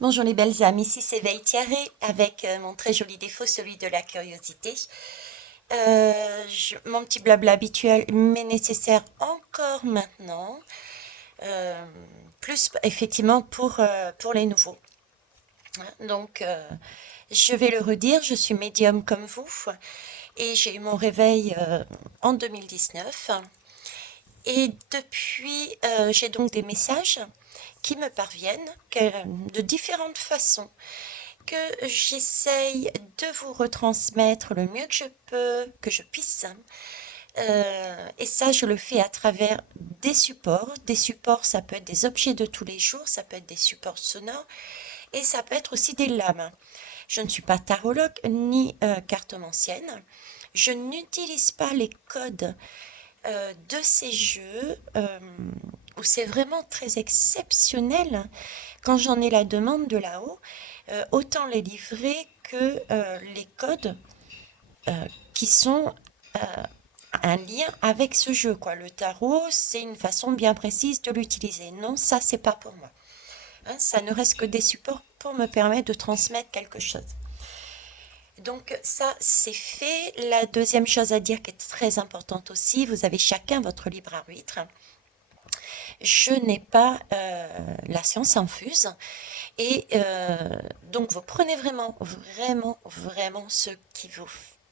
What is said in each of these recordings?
Bonjour les belles âmes, ici c'est Veille Thierry avec mon très joli défaut, celui de la curiosité. Mon petit blabla habituel m'est nécessaire encore maintenant, euh, plus effectivement pour les nouveaux. Donc je vais le redire, je suis médium comme vous et j'ai eu mon réveil en 2019 et depuis j'ai donc des messages qui me parviennent de différentes façons que j'essaye de vous retransmettre le mieux que je peux, que je puisse. Et ça, je le fais à travers des supports. Des supports, ça peut être des objets de tous les jours, ça peut être des supports sonores, et ça peut être aussi des lames. Je ne suis pas tarologue ni cartomancienne. Je n'utilise pas les codes de ces jeux où c'est vraiment très exceptionnel. Quand j'en ai la demande de là-haut, autant les livrer que les codes qui sont un lien avec ce jeu, quoi. Le tarot, c'est une façon bien précise de l'utiliser. Non, ça, c'est pas pour moi. Hein, ça ne reste que des supports pour me permettre de transmettre quelque chose. Donc ça, c'est fait. La deuxième chose à dire qui est très importante aussi, vous avez chacun votre libre arbitre. Je n'ai pas la science infuse. Et donc, vous prenez vraiment, vraiment, vraiment ce qui vous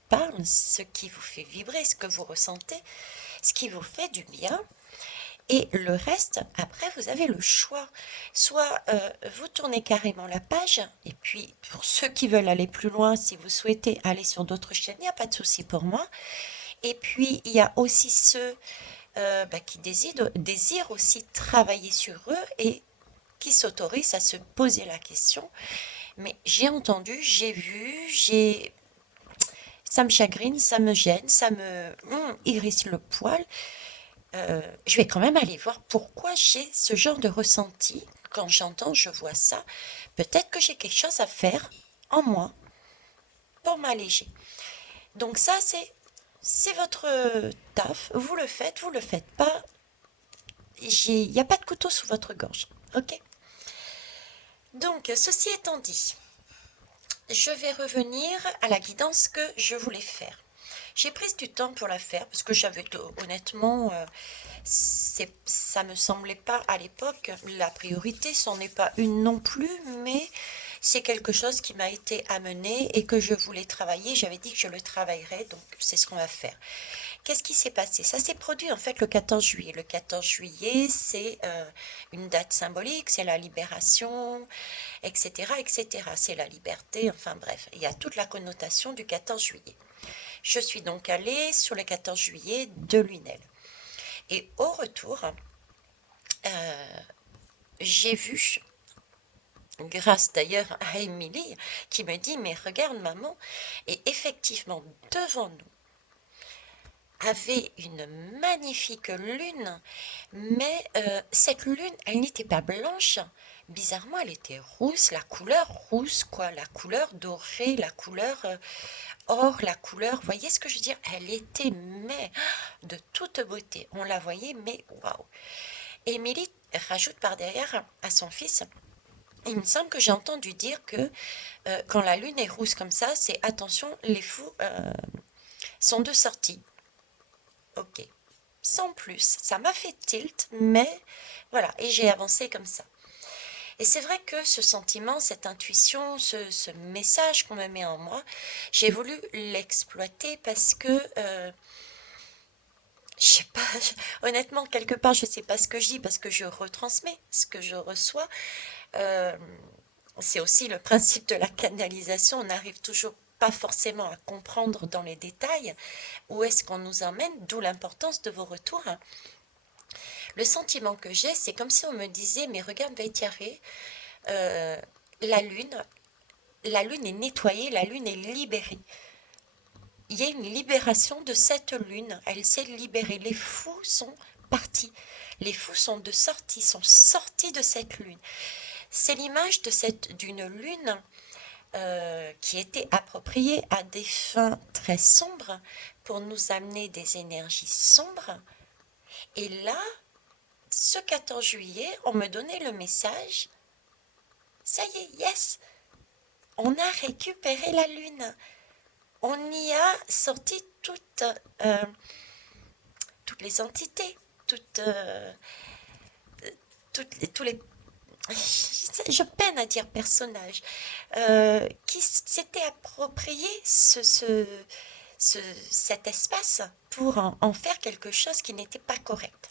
parle, ce qui vous fait vibrer, ce que vous ressentez, ce qui vous fait du bien. Et le reste, après, vous avez le choix. Soit vous tournez carrément la page, et puis pour ceux qui veulent aller plus loin, si vous souhaitez aller sur d'autres chaînes, il n'y a pas de souci pour moi. Et puis, il y a aussi ceux qui désirent aussi travailler sur eux et qui s'autorisent à se poser la question. Mais j'ai entendu, j'ai vu, ça me chagrine, ça me gêne, ça me hérisse le poil. Je vais quand même aller voir pourquoi j'ai ce genre de ressenti. Quand j'entends, je vois ça. Peut-être que j'ai quelque chose à faire en moi pour m'alléger. Donc ça, c'est votre taf. Vous le faites pas. Il n'y a pas de couteau sous votre gorge. Ok. Donc, ceci étant dit, je vais revenir à la guidance que je voulais faire. J'ai pris du temps pour la faire parce que honnêtement, ça me semblait pas à l'époque la priorité, c'en est pas une non plus, mais c'est quelque chose qui m'a été amené et que je voulais travailler. J'avais dit que je le travaillerais, donc c'est ce qu'on va faire. Qu'est-ce qui s'est passé? Ça s'est produit en fait le 14 juillet. Le 14 juillet, c'est une date symbolique, c'est la libération, etc., etc. C'est la liberté, enfin bref, il y a toute la connotation du 14 juillet. Je suis donc allée sur le 14 juillet de Lunel. Et au retour, j'ai vu, grâce d'ailleurs à Émilie, qui me dit, mais regarde maman, et effectivement, devant nous, avait une magnifique lune, mais cette lune, elle n'était pas blanche. Bizarrement, elle était rousse, la couleur rousse, quoi, la couleur dorée, la couleur or, la couleur, voyez ce que je veux dire? Elle était, mais de toute beauté. On la voyait, mais waouh! Émilie rajoute par derrière à son fils, il me semble que j'ai entendu dire que quand la lune est rousse comme ça, c'est attention, les fous sont de sortie. Ok. Sans plus, ça m'a fait tilt, mais voilà, et j'ai avancé comme ça. Et c'est vrai que ce sentiment, cette intuition, ce message qu'on me met en moi, j'ai voulu l'exploiter parce que je sais pas, honnêtement, quelque part, je sais pas ce que je dis parce que je retransmets ce que je reçois. Euh, c'est aussi le principe de la canalisation. On n'arrive toujours pas forcément à comprendre dans les détails où est-ce qu'on nous emmène, d'où l'importance de vos retours. Le sentiment que j'ai, c'est comme si on me disait, mais regarde, Veitiaré, euh, la lune, la lune est nettoyée, la lune est libérée. Il y a une libération de cette lune. Elle s'est libérée. Les fous sont partis. Les fous sont de sortie, sont sortis de cette lune. C'est l'image d'une lune qui était appropriée à des fins très sombres pour nous amener des énergies sombres. Et là, ce 14 juillet, on me donnait le message, Ça y est, yes, on a récupéré la lune. On y a sorti toutes les entités, tous les je peine à dire personnages, qui s'étaient approprié cet espace pour en faire quelque chose qui n'était pas correct.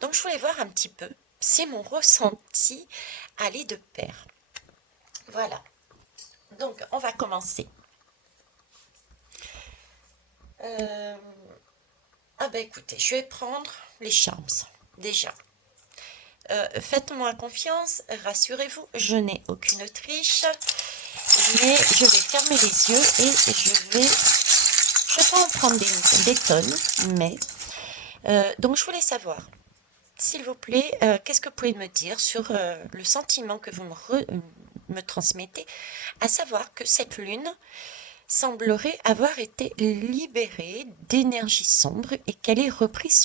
Donc je voulais voir un petit peu, c'est mon ressenti aller de pair. Voilà, donc on va commencer. Ah ben écoutez, je vais prendre les charms, déjà. Faites-moi confiance, rassurez-vous, je n'ai aucune triche, mais je vais fermer les yeux et je vais pas en prendre des tonnes, mais donc je voulais savoir, s'il vous plaît, qu'est-ce que vous pouvez me dire sur le sentiment que vous me transmettez, à savoir que cette lune semblerait avoir été libérée d'énergie sombre et qu'elle ait repris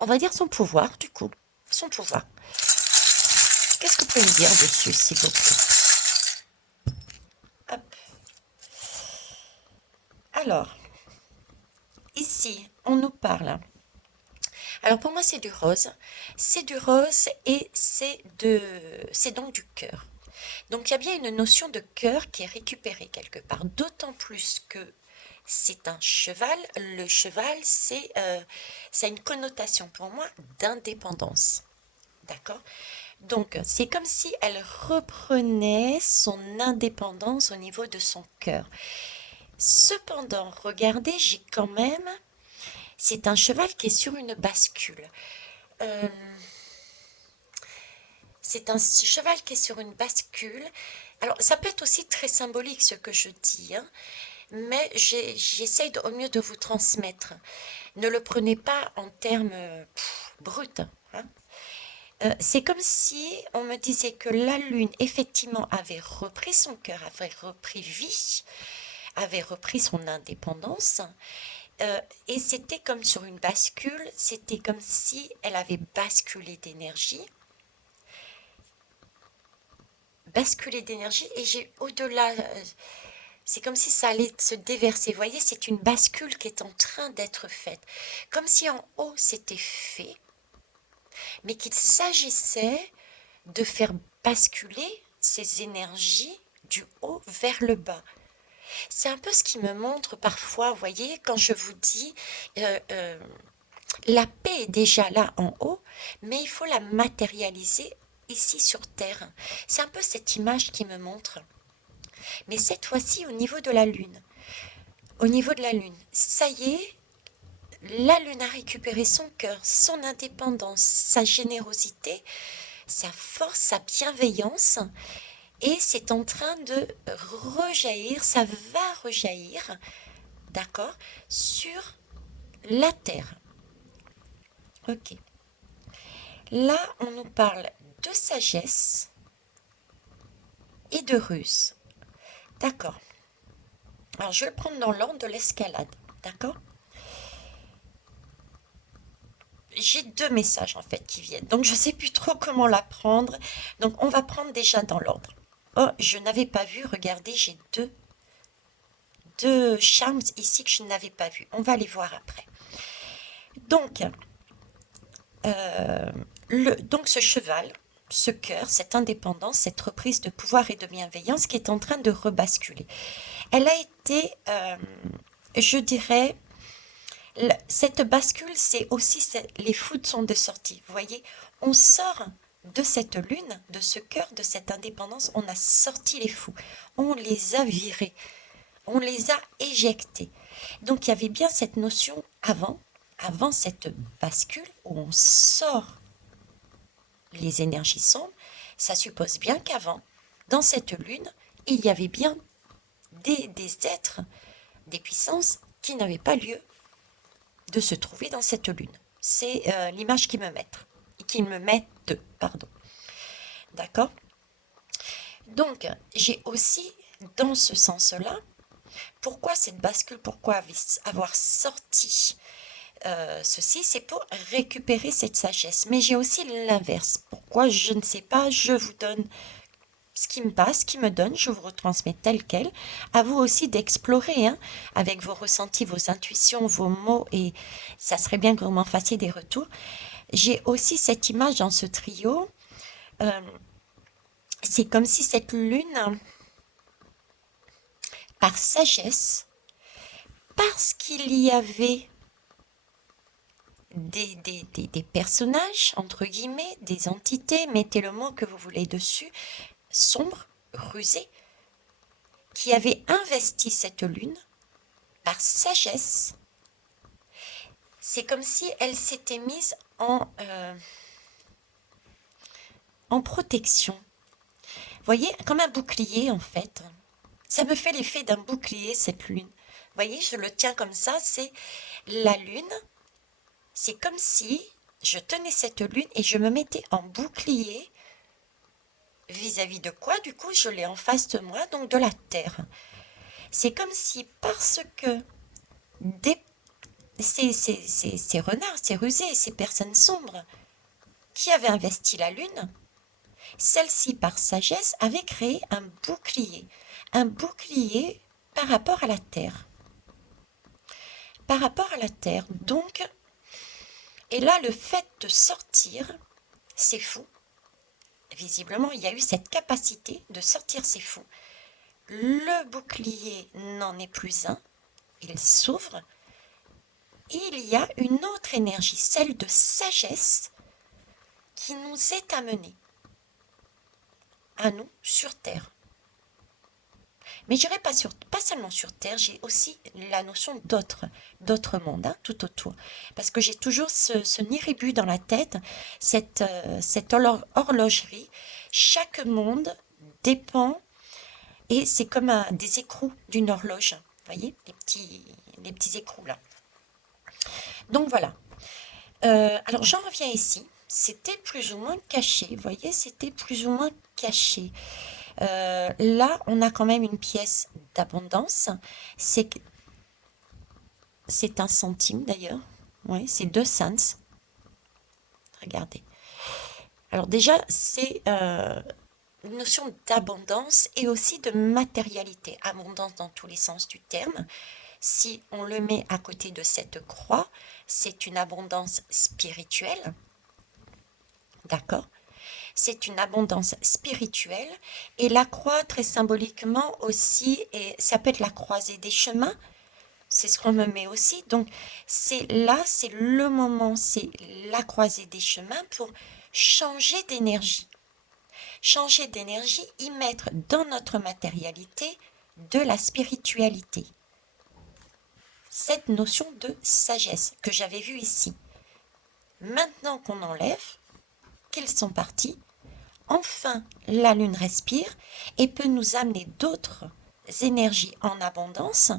on va dire son pouvoir, du coup, son pouvoir. Qu'est-ce que vous pouvez me dire dessus, s'il vous plaît? Hop. Alors, ici, on nous parle. Alors pour moi, c'est du rose. C'est du rose et c'est donc du cœur. Donc il y a bien une notion de cœur qui est récupérée quelque part. D'autant plus que c'est un cheval. Le cheval, ça a une connotation pour moi d'indépendance. D'accord? Donc, c'est comme si elle reprenait son indépendance au niveau de son cœur. Cependant, regardez, j'ai quand même... C'est un cheval qui est sur une bascule. Euh, c'est un cheval qui est sur une bascule. Alors, ça peut être aussi très symbolique ce que je dis, hein, mais j'essaye au mieux de vous transmettre. Ne le prenez pas en termes bruts, hein. C'est comme si on me disait que la lune, effectivement, avait repris son cœur, avait repris vie, avait repris son indépendance. Et c'était comme sur une bascule, c'était comme si elle avait basculé d'énergie. Basculé d'énergie, et j'ai au-delà, c'est comme si ça allait se déverser. Vous voyez, c'est une bascule qui est en train d'être faite. Comme si en haut c'était fait, mais qu'il s'agissait de faire basculer ces énergies du haut vers le bas. C'est un peu ce qui me montre parfois, vous voyez, quand je vous dis la paix est déjà là en haut, mais il faut la matérialiser ici sur Terre. C'est un peu cette image qui me montre. Mais cette fois-ci au niveau de la Lune. Au niveau de la Lune, ça y est, la Lune a récupéré son cœur, son indépendance, sa générosité, sa force, sa bienveillance, et c'est en train de rejaillir, ça va rejaillir, d'accord, sur la Terre. Ok. Là, on nous parle de sagesse et de ruse. D'accord. Alors, je vais le prendre dans l'ordre de l'escalade. D'accord. J'ai deux messages en fait qui viennent. Donc, je ne sais plus trop comment la prendre. Donc, on va prendre déjà dans l'ordre. Oh, je n'avais pas vu. Regardez, j'ai deux charms ici que je n'avais pas vu. On va les voir après. Donc, donc ce cheval, ce cœur, cette indépendance, cette reprise de pouvoir et de bienveillance qui est en train de rebasculer. Elle a été, je dirais, cette bascule, c'est aussi les foudres sont de sortie. Vous voyez, on sort de cette lune, de ce cœur, de cette indépendance, on a sorti les fous, on les a virés, on les a éjectés. Donc il y avait bien cette notion avant cette bascule où on sort les énergies sombres, ça suppose bien qu'avant, dans cette lune, il y avait bien des êtres, des puissances qui n'avaient pas lieu de se trouver dans cette lune. C'est l'image qui me mettent, pardon. D'accord? Donc, j'ai aussi, dans ce sens-là, pourquoi cette bascule, pourquoi avoir sorti ceci, c'est pour récupérer cette sagesse. Mais j'ai aussi l'inverse. Pourquoi? Je ne sais pas, je vous donne ce qui me passe, ce qui me donne, je vous retransmets tel quel. À vous aussi d'explorer, hein, avec vos ressentis, vos intuitions, vos mots, et ça serait bien que vous m'en fassiez des retours. J'ai aussi cette image dans ce trio. euh, c'est comme si cette lune, par sagesse, parce qu'il y avait des personnages, entre guillemets, des entités, mettez le mot que vous voulez dessus, sombres, rusés, qui avaient investi cette lune par sagesse. C'est comme si elle s'était mise en protection. Vous voyez, comme un bouclier en fait. Ça me fait l'effet d'un bouclier, cette lune. Vous voyez, je le tiens comme ça, c'est la lune. C'est comme si je tenais cette lune et je me mettais en bouclier vis-à-vis de quoi, du coup, je l'ai en face de moi, donc de la terre. C'est comme si, parce que ces renards, ces rusés, ces personnes sombres qui avaient investi la lune, celle-ci, par sagesse, avait créé un bouclier par rapport à la terre. Par rapport à la terre, donc, et là, le fait de sortir, c'est fou. Visiblement, il y a eu cette capacité de sortir, c'est fou. Le bouclier n'en est plus un, il s'ouvre, et il y a une autre énergie, celle de sagesse, qui nous est amenée à nous sur Terre. Mais je dirais pas seulement sur Terre, j'ai aussi la notion d'autres mondes, hein, tout autour. Parce que j'ai toujours ce niribus dans la tête, cette horlogerie. Chaque monde dépend, et c'est comme des écrous d'une horloge. Vous voyez, les petits écrous là. Donc voilà. Alors j'en reviens ici. C'était plus ou moins caché. Vous voyez, c'était plus ou moins caché. Là, on a quand même une pièce d'abondance. C'est un centime d'ailleurs. Oui, c'est 2 cents. Regardez. Alors déjà, c'est une notion d'abondance et aussi de matérialité. Abondance dans tous les sens du terme. Si on le met à côté de cette croix, c'est une abondance spirituelle. D'accord? C'est une abondance spirituelle. Et la croix, très symboliquement aussi, et ça peut être la croisée des chemins, c'est ce qu'on me met aussi. Donc, c'est là, c'est le moment, c'est la croisée des chemins pour changer d'énergie. Changer d'énergie, y mettre dans notre matérialité de la spiritualité. Cette notion de sagesse que j'avais vue ici. Maintenant qu'on enlève, qu'ils sont partis, enfin la lune respire et peut nous amener d'autres énergies en abondance,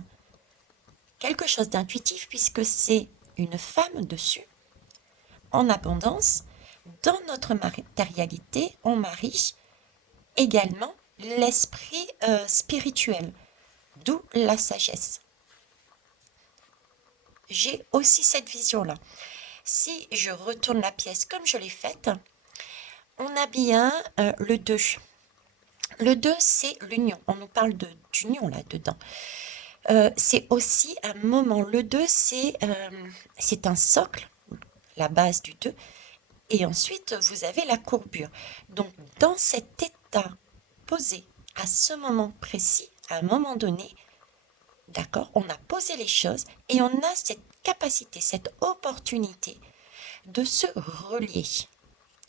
quelque chose d'intuitif puisque c'est une femme dessus, en abondance. Dans notre matérialité, on marie également l'esprit spirituel, d'où la sagesse. J'ai aussi cette vision-là. Si je retourne la pièce comme je l'ai faite, on a bien le 2. Le 2, c'est l'union. On nous parle d'union là-dedans. C'est aussi un moment. Le 2, c'est un socle, la base du 2. Et ensuite, vous avez la courbure. Donc, dans cet état posé, à ce moment précis, à un moment donné, d'accord, on a posé les choses et on a cette capacité, cette opportunité de se relier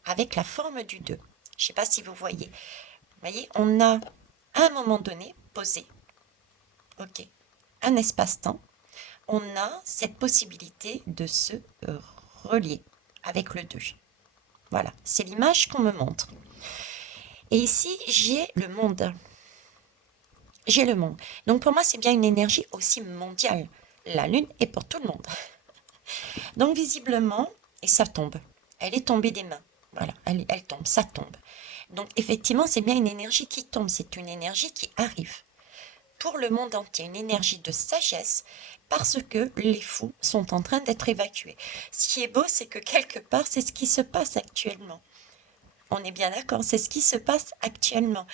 avec la forme du 2. Je ne sais pas si vous voyez. Vous voyez, on a à un moment donné posé, ok, un espace-temps, on a cette possibilité de se relier avec le 2. Voilà, c'est l'image qu'on me montre. Et ici, j'ai le monde. J'ai le monde. Donc pour moi, c'est bien une énergie aussi mondiale. La Lune est pour tout le monde. Donc visiblement, et ça tombe. Elle est tombée des mains. Voilà, elle tombe, ça tombe. Donc effectivement, c'est bien une énergie qui tombe, c'est une énergie qui arrive. Pour le monde entier, une énergie de sagesse, parce que les fous sont en train d'être évacués. Ce qui est beau, c'est que quelque part, c'est ce qui se passe actuellement. On est bien d'accord, c'est ce qui se passe actuellement.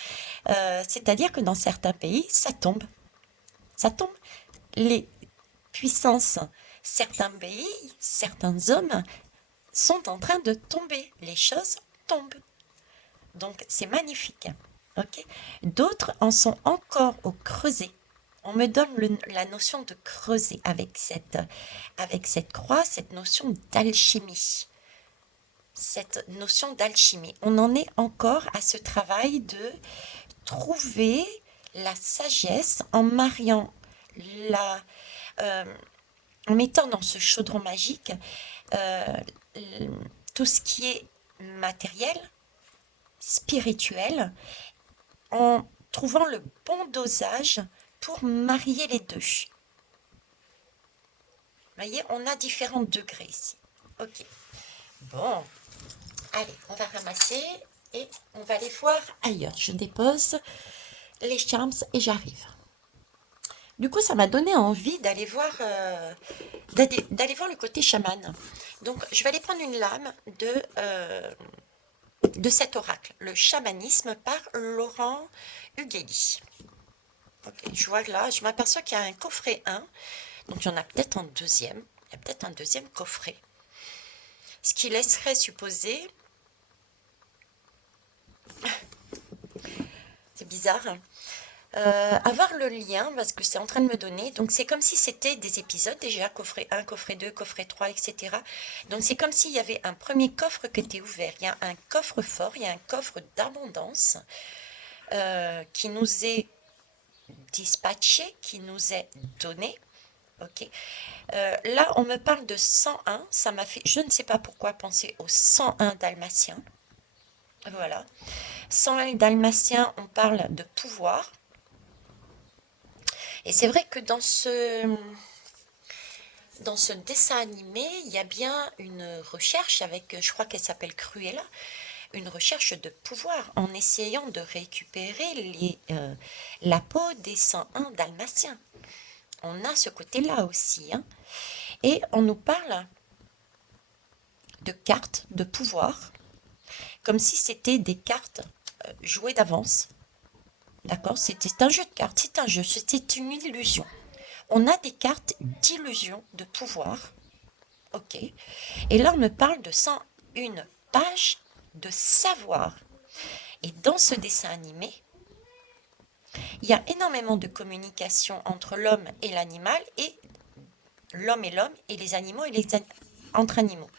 C'est-à-dire que dans certains pays, ça tombe. Ça tombe. Les puissances, certains pays, certains hommes sont en train de tomber. Les choses tombent. Donc c'est magnifique. Ok. D'autres en sont encore au creuset. On me donne la notion de creuset avec cette croix, cette notion d'alchimie. Cette notion d'alchimie. On en est encore à ce travail de trouver la sagesse en mariant la, euh, en mettant dans ce chaudron magique euh, tout ce qui est matériel, spirituel, en trouvant le bon dosage pour marier les deux. Vous voyez, on a différents degrés ici. Ok. Bon, allez, on va ramasser et on va aller voir ailleurs. Je dépose les charms et j'arrive. Du coup, ça m'a donné envie d'aller voir, d'aller voir le côté chaman. Donc, je vais aller prendre une lame de cet oracle, le chamanisme par Laurent Hugueli. Ok, je vois que là, je m'aperçois qu'il y a un coffret 1, donc il y en a peut-être un deuxième. Il y a peut-être un deuxième coffret. Ce qui laisserait supposer, c'est bizarre, hein, avoir le lien, parce que c'est en train de me donner, donc c'est comme si c'était des épisodes déjà, coffret 1, coffret 2, coffret 3, etc. Donc c'est comme s'il y avait un premier coffre qui était ouvert, il y a un coffre fort, il y a un coffre d'abondance qui nous est dispatché, qui nous est donné. Ok. Là, on me parle de 101, ça m'a fait, je ne sais pas pourquoi, penser au 101 dalmatien. Voilà. 101 dalmatien, on parle de pouvoir. Et c'est vrai que dans ce dessin animé, il y a bien une recherche avec, je crois qu'elle s'appelle Cruella, une recherche de pouvoir en essayant de récupérer la peau des 101 dalmatiens. On a ce côté-là aussi, hein. Et on nous parle de cartes de pouvoir, comme si c'était des cartes jouées d'avance. D'accord? C'est un jeu de cartes, c'est un jeu, c'est une illusion. On a des cartes d'illusion, de pouvoir. Ok. Et là, on me parle de 101 pages de savoir. Et dans ce dessin animé, il y a énormément de communication entre l'homme et l'animal et l'homme et les animaux et entre animaux.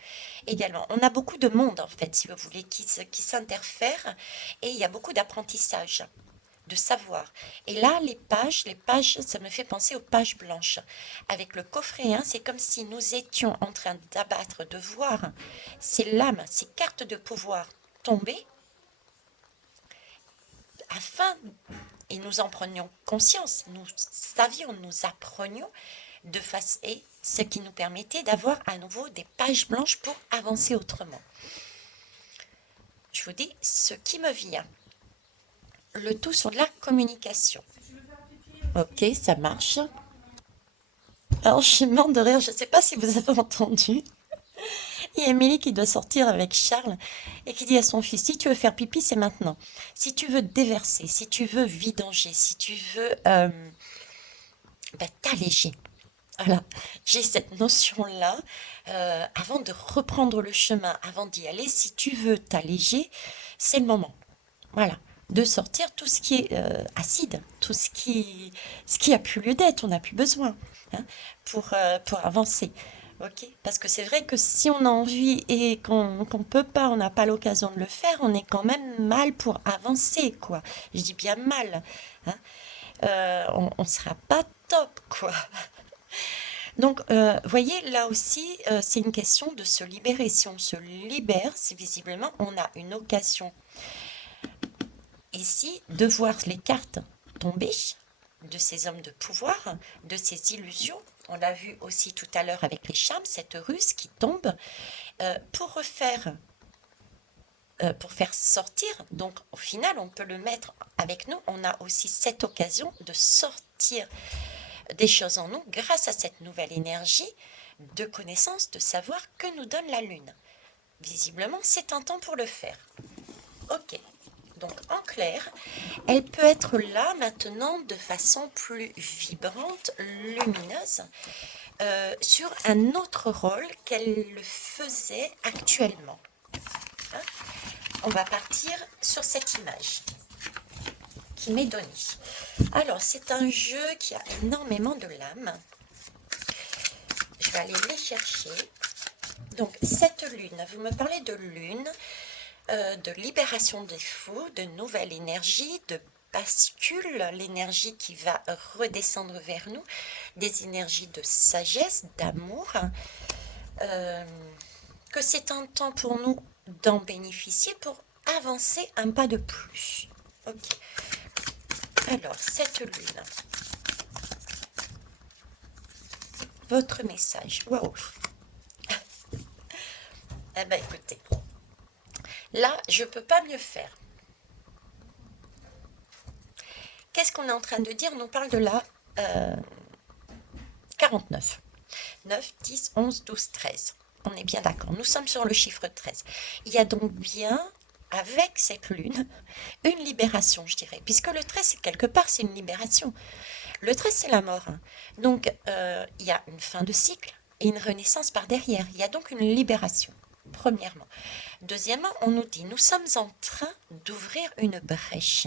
Également, on a beaucoup de monde en fait, si vous voulez, qui s'interfèrent et il y a beaucoup d'apprentissage, de savoir. Et là, les pages, ça me fait penser aux pages blanches. Avec le coffret 1, c'est comme si nous étions en train d'abattre, de voir ces lames, ces cartes de pouvoir tomber afin, et nous en prenions conscience, nous savions, nous apprenions de face et ce qui nous permettait d'avoir à nouveau des pages blanches pour avancer autrement. Je vous dis ce qui me vient. Le tout sur la communication. Ok, ça marche. Alors, je suis morte de rire. Je ne sais pas si vous avez entendu. Il y a Émilie qui doit sortir avec Charles et qui dit à son fils, si tu veux faire pipi, c'est maintenant. Si tu veux déverser, si tu veux vidanger, si tu veux t'alléger. Voilà, j'ai cette notion-là. Avant de reprendre le chemin, avant d'y aller, si tu veux t'alléger, c'est le moment. Voilà, de sortir tout ce qui est acide, tout ce qui a plus lieu d'être, on n'a plus besoin, hein, pour avancer. Ok, parce que c'est vrai que si on a envie et qu'on peut pas, on n'a pas l'occasion de le faire, on est quand même mal pour avancer, quoi. Je dis bien mal, hein. On sera pas top, quoi. Donc, voyez, là aussi, c'est une question de se libérer. Si on se libère, c'est visiblement, on a une occasion ici de voir les cartes tomber de ces hommes de pouvoir, de ces illusions. On l'a vu aussi tout à l'heure avec les charmes, cette ruse qui tombe pour pour faire sortir. Donc, au final, on peut le mettre avec nous. On a aussi cette occasion de sortir des choses en nous grâce à cette nouvelle énergie de connaissance, de savoir que nous donne la Lune. Visiblement, c'est un temps pour le faire. Ok. Donc en clair, elle peut être là maintenant de façon plus vibrante, lumineuse, sur un autre rôle qu'elle le faisait actuellement. Hein. On va partir sur cette image qui m'est donnée. Alors, c'est un jeu qui a énormément de lames. Je vais aller les chercher. Donc, cette lune, vous me parlez de lune, de libération des fous, de nouvelle énergie, de bascule, l'énergie qui va redescendre vers nous, des énergies de sagesse, d'amour, que c'est un temps pour nous d'en bénéficier pour avancer un pas de plus. Ok. Alors, cette lune, votre message. Wow. Eh bien, écoutez, là, je ne peux pas mieux faire. Qu'est-ce qu'on est en train de dire? On nous parle de la 49. 9, 10, 11, 12, 13. On est bien d'accord. Nous sommes sur le chiffre 13. Il y a donc bien, avec cette lune, une libération, je dirais. Puisque le 13, quelque part, c'est une libération. Le 13, c'est la mort. Donc, il y a une fin de cycle et une renaissance par derrière. Il y a donc une libération, premièrement. Deuxièmement, on nous dit, nous sommes en train d'ouvrir une brèche.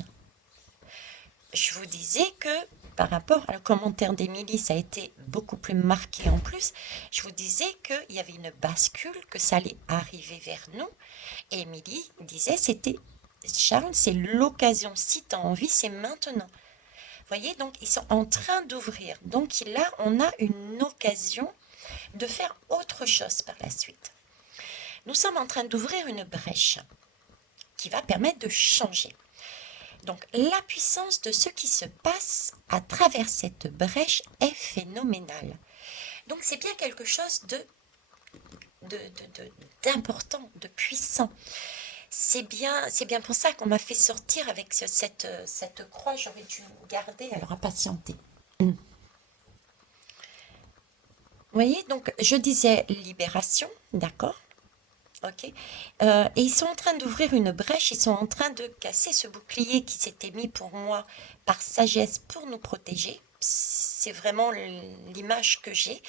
Je vous disais que par rapport au commentaire d'Émilie, ça a été beaucoup plus marqué en plus. Je vous disais qu'il y avait une bascule, que ça allait arriver vers nous. Et Émilie disait, c'était, Charles, c'est l'occasion. Si tu as envie, c'est maintenant. Vous voyez, donc ils sont en train d'ouvrir. Donc là, on a une occasion de faire autre chose par la suite. Nous sommes en train d'ouvrir une brèche qui va permettre de changer. Donc la puissance de ce qui se passe à travers cette brèche est phénoménale. Donc c'est bien quelque chose d'important, de puissant. C'est bien pour ça qu'on m'a fait sortir avec cette croix. J'aurais dû garder, alors à patienter. Vous voyez, donc je disais libération, d'accord? Ok. Et ils sont en train d'ouvrir une brèche, ils sont en train de casser ce bouclier qui s'était mis pour moi par sagesse pour nous protéger. C'est vraiment l'image que j'ai.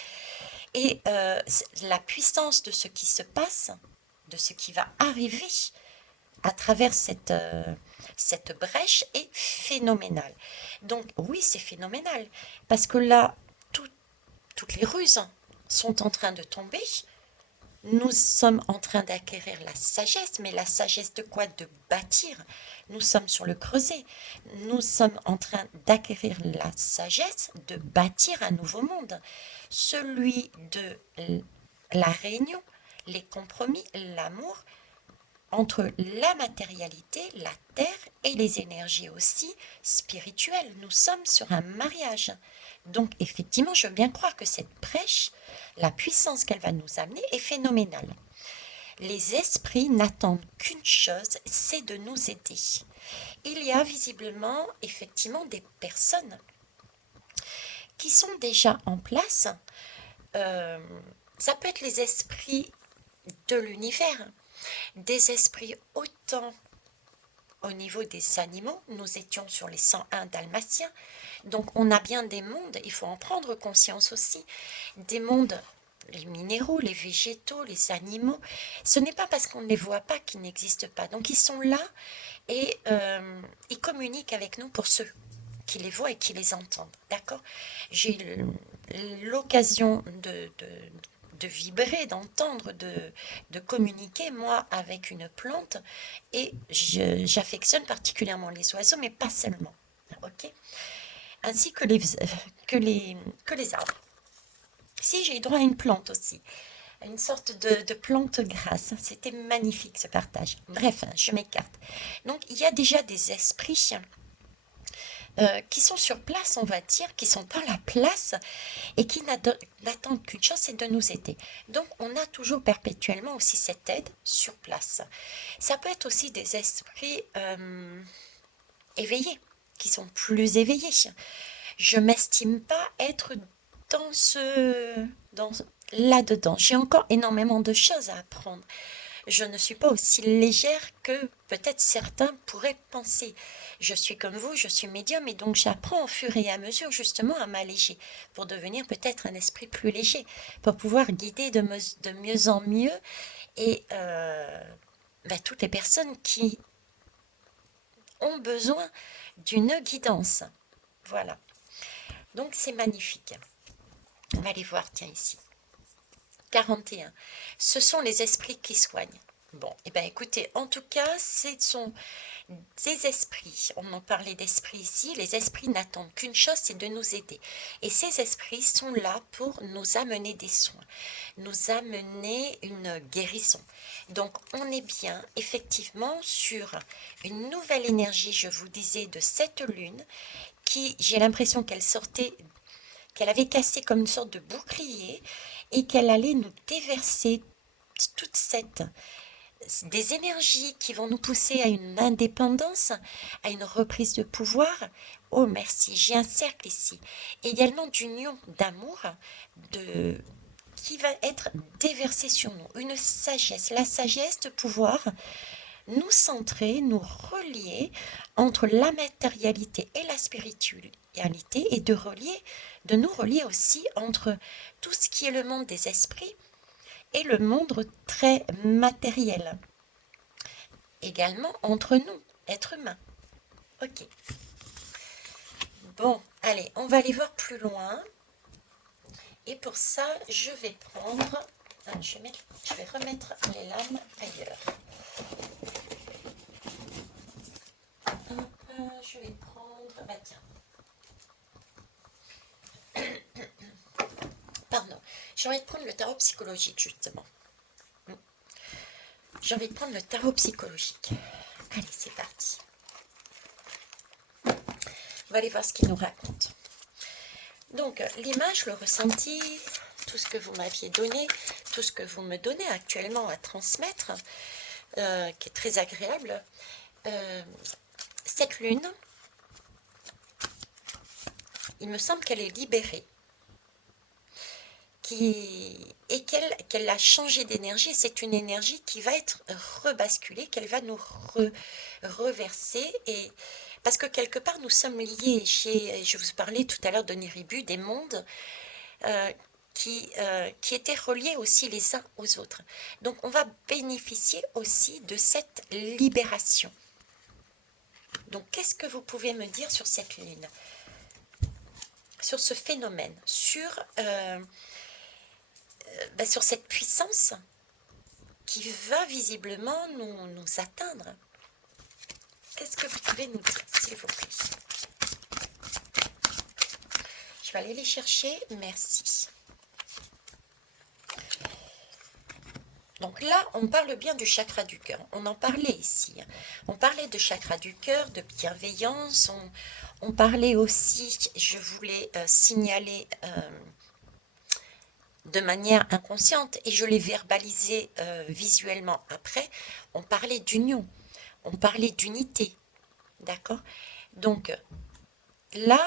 Et la puissance de ce qui se passe, de ce qui va arriver à travers cette brèche est phénoménale. Donc oui, c'est phénoménal, parce que là, toutes les ruses sont en train de tomber. Nous sommes en train d'acquérir la sagesse, mais la sagesse de quoi? De bâtir. Nous sommes sur le creuset. Nous sommes en train d'acquérir la sagesse de bâtir un nouveau monde. Celui de la réunion, les compromis, l'amour entre la matérialité, la terre et les énergies aussi spirituelles. Nous sommes sur un mariage. Donc effectivement, je veux bien croire que cette brèche, la puissance qu'elle va nous amener est phénoménale. Les esprits n'attendent qu'une chose, c'est de nous aider. Il y a visiblement effectivement des personnes qui sont déjà en place. Ça peut être les esprits de l'univers, des esprits autant au niveau des animaux. Nous étions sur les 101 dalmatiens, donc on a bien des mondes, il faut en prendre conscience aussi, des mondes, les minéraux, les végétaux, les animaux. Ce n'est pas parce qu'on ne les voit pas qu'ils n'existent pas. Donc ils sont là et ils communiquent avec nous pour ceux qui les voient et qui les entendent. D'accord? J'ai eu l'occasion de vibrer, d'entendre, de communiquer, moi, avec une plante. Et j'affectionne particulièrement les oiseaux, mais pas seulement. Ok? Ainsi que les arbres. Si, j'ai eu droit à une plante aussi. Une sorte de plante grasse. C'était magnifique ce partage. Bref, je m'écarte. Donc, il y a déjà des esprits qui sont sur place, on va dire, qui sont dans la place et qui n'attendent qu'une chose, c'est de nous aider. Donc, on a toujours perpétuellement aussi cette aide sur place. Ça peut être aussi des esprits éveillés, qui sont plus éveillés. Je m'estime pas être dans là-dedans. J'ai encore énormément de choses à apprendre. je ne suis pas aussi légère que peut-être certains pourraient penser. Je suis comme vous, je suis médium et donc j'apprends au fur et à mesure justement à m'alléger pour devenir peut-être un esprit plus léger, pour pouvoir guider de mieux en mieux et toutes les personnes qui ont besoin d'une guidance. Voilà. Donc c'est magnifique. On va aller voir, tiens ici. 41. Ce sont les esprits qui soignent. Bon, et bien écoutez, en tout cas, ce sont des esprits. On en parlait d'esprits ici. Les esprits n'attendent qu'une chose, c'est de nous aider. Et ces esprits sont là pour nous amener des soins, nous amener une guérison. Donc, on est bien effectivement sur une nouvelle énergie, je vous disais, de cette lune qui, j'ai l'impression qu'elle sortait, qu'elle avait cassé comme une sorte de bouclier et qu'elle allait nous déverser toute des énergies qui vont nous pousser à une indépendance, à une reprise de pouvoir. Oh merci, j'ai un cercle ici. Également d'union, d'amour, qui va être déversée sur nous. Une sagesse, la sagesse de pouvoir nous centrer, nous relier entre la matérialité et la spiritualité et de nous relier aussi entre tout ce qui est le monde des esprits et le monde très matériel. Également entre nous, êtres humains. Ok. Bon, allez, on va aller voir plus loin. Et pour ça, je vais prendre... je vais remettre les lames ailleurs. Je vais prendre... tiens. Pardon. J'ai envie de prendre le tarot psychologique, justement. J'ai envie de prendre le tarot psychologique. Allez, c'est parti. On va aller voir ce qu'il nous raconte. Donc, l'image, le ressenti, tout ce que vous m'aviez donné, tout ce que vous me donnez actuellement à transmettre, qui est très agréable. Cette lune, il me semble qu'elle est libérée. Et qu'elle a changé d'énergie. C'est une énergie qui va être rebasculée, qu'elle va nous reverser. Et parce que quelque part, nous sommes liés. Je vous parlais tout à l'heure de Niribu, des mondes qui étaient reliés aussi les uns aux autres. Donc, on va bénéficier aussi de cette libération. Donc, qu'est-ce que vous pouvez me dire sur cette lune, sur ce phénomène, sur cette puissance qui va visiblement nous atteindre? Qu'est-ce que vous pouvez nous dire, s'il vous plaît? Je vais aller les chercher, merci. Donc là, on parle bien du chakra du cœur. On en parlait ici. On parlait de chakra du cœur, de bienveillance. On parlait aussi, je voulais signaler de manière inconsciente, et je l'ai verbalisé visuellement après, on parlait d'union, on parlait d'unité, d'accord? Donc là,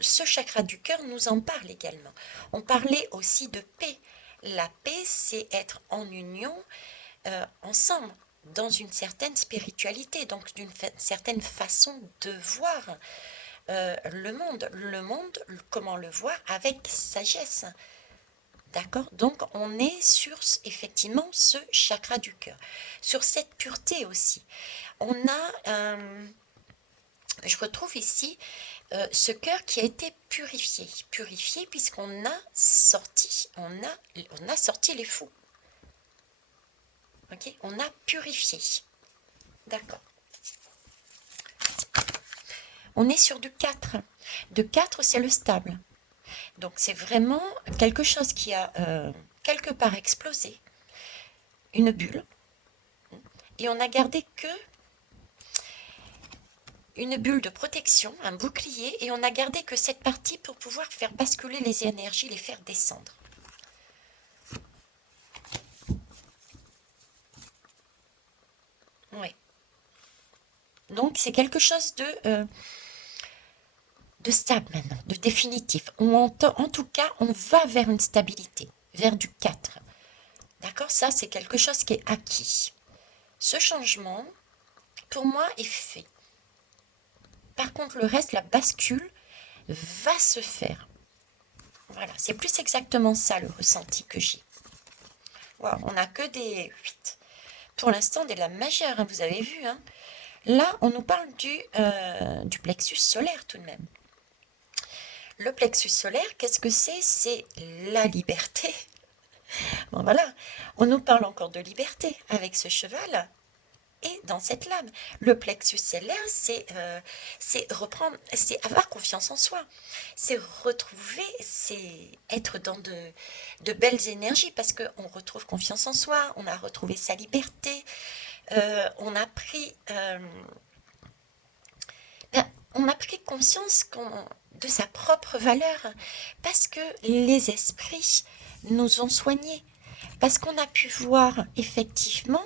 ce chakra du cœur nous en parle également. On parlait aussi de paix. La paix, c'est être en union, ensemble, dans une certaine spiritualité, donc d'une certaine façon de voir le monde, comment le voir avec sagesse. D'accord? Donc, on est sur effectivement ce chakra du cœur, sur cette pureté aussi. On a, je retrouve ici ce cœur qui a été purifié puisqu'on a sorti, on a sorti les fous. Ok? On a purifié. D'accord. On est sur du 4. De 4, c'est le stable. Donc, c'est vraiment quelque chose qui a quelque part explosé, une bulle, et on n'a gardé que une bulle de protection, un bouclier, et on n'a gardé que cette partie pour pouvoir faire basculer les énergies, les faire descendre. Oui. Donc, c'est quelque chose de stable maintenant, de définitif. En tout cas, on va vers une stabilité, vers du 4. D'accord? Ça, c'est quelque chose qui est acquis. Ce changement, pour moi, est fait. Par contre, le reste, la bascule, va se faire. Voilà, c'est plus exactement ça le ressenti que j'ai. Wow, on n'a que des... Pour l'instant, de la majeure, hein, vous avez vu. Hein. Là, on nous parle du plexus solaire tout de même. Le plexus solaire, qu'est-ce que c'est? C'est la liberté. Bon, voilà, on nous parle encore de liberté avec ce cheval. Et dans cette lame, le plexus solaire, c'est reprendre, c'est avoir confiance en soi, c'est retrouver, c'est être dans de belles énergies parce qu'on retrouve confiance en soi, on a retrouvé sa liberté, on a pris, on a pris conscience de sa propre valeur parce que les esprits nous ont soignés, parce qu'on a pu voir effectivement,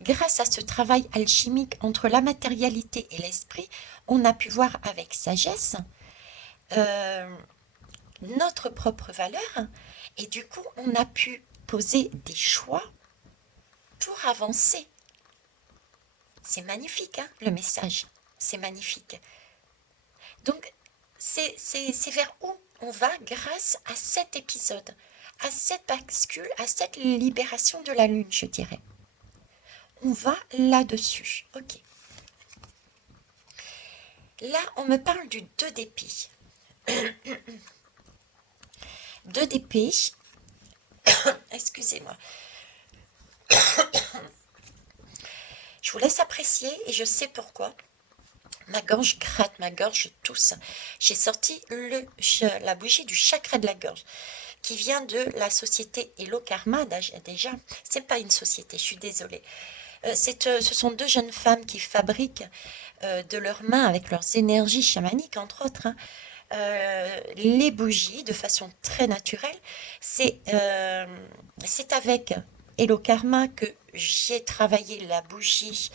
grâce à ce travail alchimique entre la matérialité et l'esprit, on a pu voir avec sagesse euh, notre propre valeur et du coup on a pu poser des choix pour avancer. C'est magnifique, hein, le message, c'est magnifique. Donc c'est vers où on va grâce à cet épisode, à cette bascule, à cette libération de la lune, je dirais. On va là-dessus. Ok. Là, on me parle du 2 d'épée. 2 d'épée. Excusez-moi. Je vous laisse apprécier et je sais pourquoi. Ma gorge gratte, ma gorge tousse. J'ai sorti la bougie du chakra de la gorge qui vient de la société Hello Karma déjà. C'est pas une société, je suis désolée. Ce sont 2 jeunes femmes qui fabriquent de leurs mains avec leurs énergies chamaniques, entre autres, hein, les bougies de façon très naturelle. C'est avec Hello Karma que j'ai travaillé la bougie,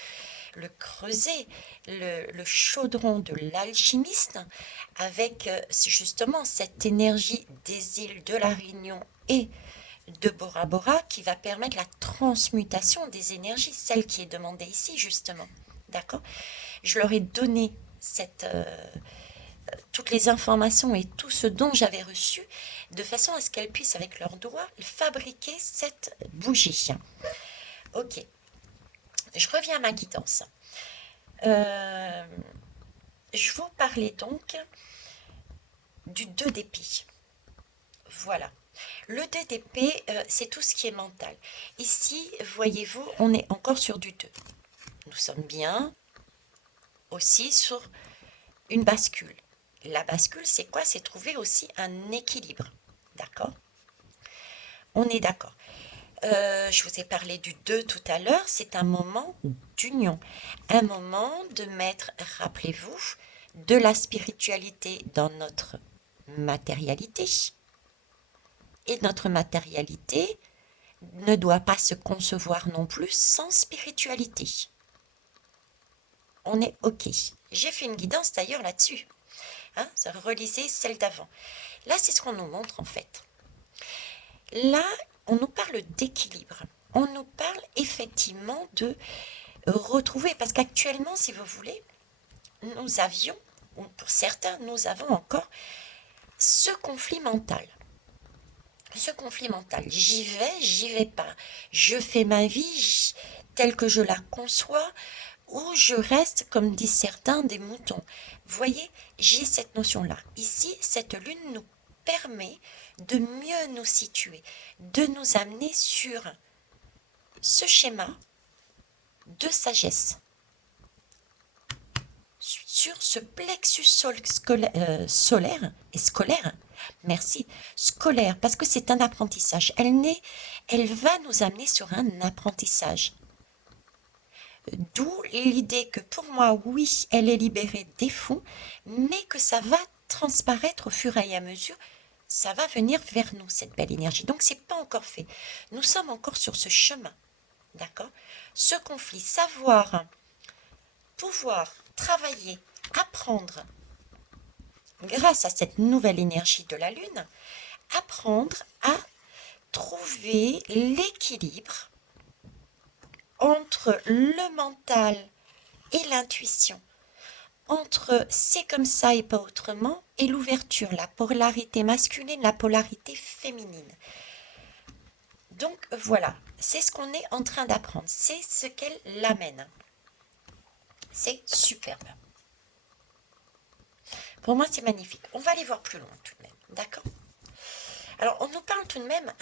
le creuset, le chaudron de l'alchimiste, avec justement cette énergie des îles de la Réunion et de Bora Bora qui va permettre la transmutation des énergies, celle qui est demandée ici justement. D'accord? Je leur ai donné toutes les informations et tout ce dont j'avais reçu, de façon à ce qu'elles puissent avec leurs doigts fabriquer cette bougie. Ok, je reviens à ma guidance. Je vous parlais donc du 2 d'épée. Voilà. Le 2 d'épée, c'est tout ce qui est mental. Ici, voyez-vous, on est encore sur du 2. Nous sommes bien aussi sur une bascule. La bascule, c'est quoi? C'est trouver aussi un équilibre. D'accord? On est d'accord. Je vous ai parlé du 2 tout à l'heure, c'est un moment d'union, un moment de mettre, rappelez-vous, de la spiritualité dans notre matérialité. Et notre matérialité ne doit pas se concevoir non plus sans spiritualité. On est OK. J'ai fait une guidance d'ailleurs là-dessus. Hein, relisez celle d'avant. Là, c'est ce qu'on nous montre en fait. Là, on nous parle d'équilibre. On nous parle effectivement de retrouver, parce qu'actuellement, si vous voulez, nous avions, ou pour certains, nous avons encore ce conflit mental. Ce conflit mental, j'y vais pas. Je fais ma vie telle que je la conçois, ou je reste, comme disent certains, des moutons. Vous voyez, j'ai cette notion-là. Ici, cette lune nous permet de mieux nous situer, de nous amener sur ce schéma de sagesse, sur ce plexus solaire et scolaire, merci, scolaire, parce que c'est un apprentissage. Elle va nous amener sur un apprentissage. D'où l'idée que pour moi, oui, elle est libérée des fonds, mais que ça va transparaître au fur et à mesure, ça va venir vers nous, cette belle énergie. Donc, c'est pas encore fait. Nous sommes encore sur ce chemin, d'accord? Ce conflit, pouvoir travailler, apprendre, grâce à cette nouvelle énergie de la Lune, apprendre à trouver l'équilibre entre le mental et l'intuition, entre c'est comme ça et pas autrement, et l'ouverture, la polarité masculine, la polarité féminine. Donc voilà, c'est ce qu'on est en train d'apprendre, c'est ce qu'elle l'amène. C'est superbe. Pour moi, c'est magnifique. On va aller voir plus loin tout de même, d'accord? Alors, on nous parle tout de même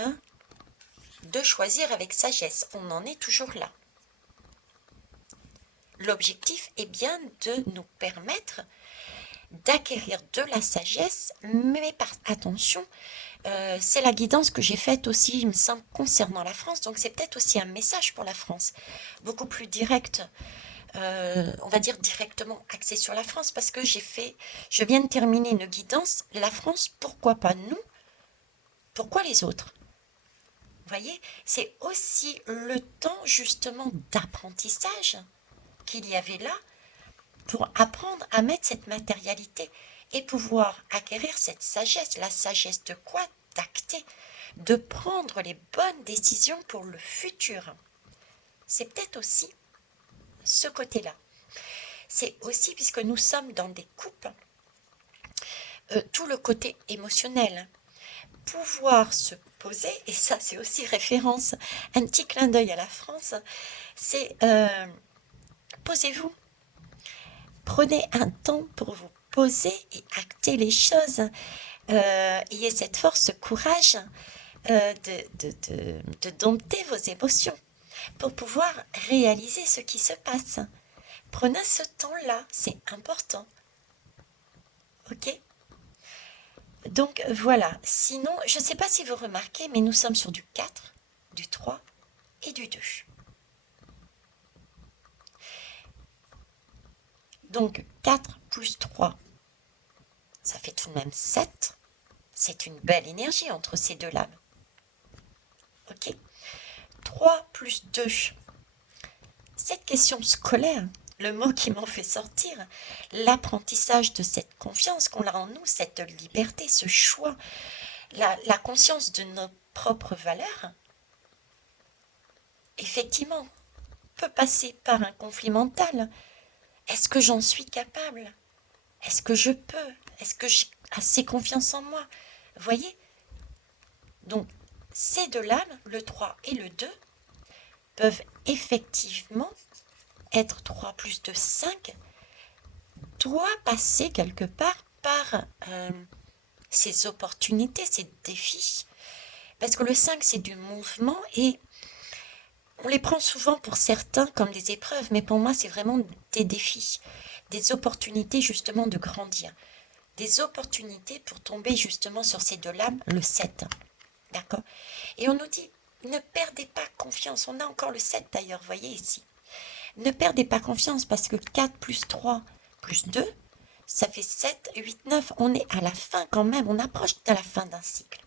de choisir avec sagesse. On en est toujours là. L'objectif est bien de nous permettre d'acquérir de la sagesse, mais attention, c'est la guidance que j'ai faite aussi, il me semble, concernant la France, donc c'est peut-être aussi un message pour la France, beaucoup plus direct, on va dire directement axé sur la France, parce que je viens de terminer une guidance, la France, pourquoi pas nous, pourquoi les autres? Vous voyez, c'est aussi le temps justement d'apprentissage qu'il y avait là, pour apprendre à mettre cette matérialité et pouvoir acquérir cette sagesse. La sagesse de quoi? D'acter, de prendre les bonnes décisions pour le futur. C'est peut-être aussi ce côté-là. C'est aussi, puisque nous sommes dans des couples, tout le côté émotionnel. Pouvoir se poser, et ça c'est aussi référence, un petit clin d'œil à la France, c'est posez-vous. Prenez un temps pour vous poser et acter les choses. Ayez cette force, ce courage de dompter vos émotions pour pouvoir réaliser ce qui se passe. Prenez ce temps-là, c'est important. Ok? Donc voilà, sinon, je ne sais pas si vous remarquez, mais nous sommes sur du 4, du 3 et du 2. Donc 4 plus 3, ça fait tout de même 7. C'est une belle énergie entre ces deux lames. Ok? 3 plus 2. Cette question scolaire, le mot qui m'en fait sortir, l'apprentissage de cette confiance qu'on a en nous, cette liberté, ce choix, la conscience de nos propres valeurs, effectivement, peut passer par un conflit mental. Est-ce que j'en suis capable? Est-ce que je peux? Est-ce que j'ai assez confiance en moi? Vous voyez? Donc, ces deux lames, le 3 et le 2, peuvent effectivement être 3 plus 2, 5, doit passer quelque part par ces opportunités, ces défis. Parce que le 5, c'est du mouvement et on les prend souvent pour certains comme des épreuves, mais pour moi, c'est vraiment des défis, des opportunités justement de grandir, des opportunités pour tomber justement sur ces deux lames, le 7. D'accord? Et on nous dit, ne perdez pas confiance. On a encore le 7 d'ailleurs, voyez ici. Ne perdez pas confiance parce que 4 plus 3 plus 2, ça fait 7, 8, 9. On est à la fin quand même, on approche de la fin d'un cycle.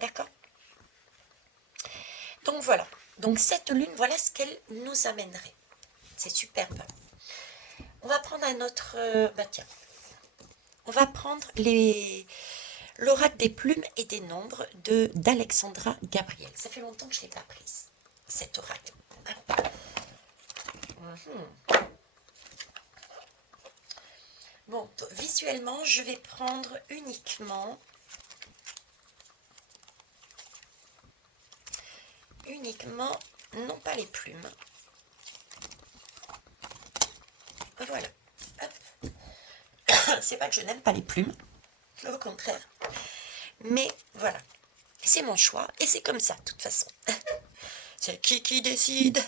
D'accord? Donc voilà. Donc cette lune, voilà ce qu'elle nous amènerait. C'est superbe. On va prendre un autre... tiens. On va prendre l'oracle des plumes et des nombres d'Alexandra Gabriel. Ça fait longtemps que je ne l'ai pas prise, cet oracle. Bon, visuellement, je vais prendre uniquement non pas les plumes. Voilà. C'est pas que je n'aime pas les plumes, au contraire. Mais voilà, c'est mon choix et c'est comme ça, de toute façon. C'est qui décide.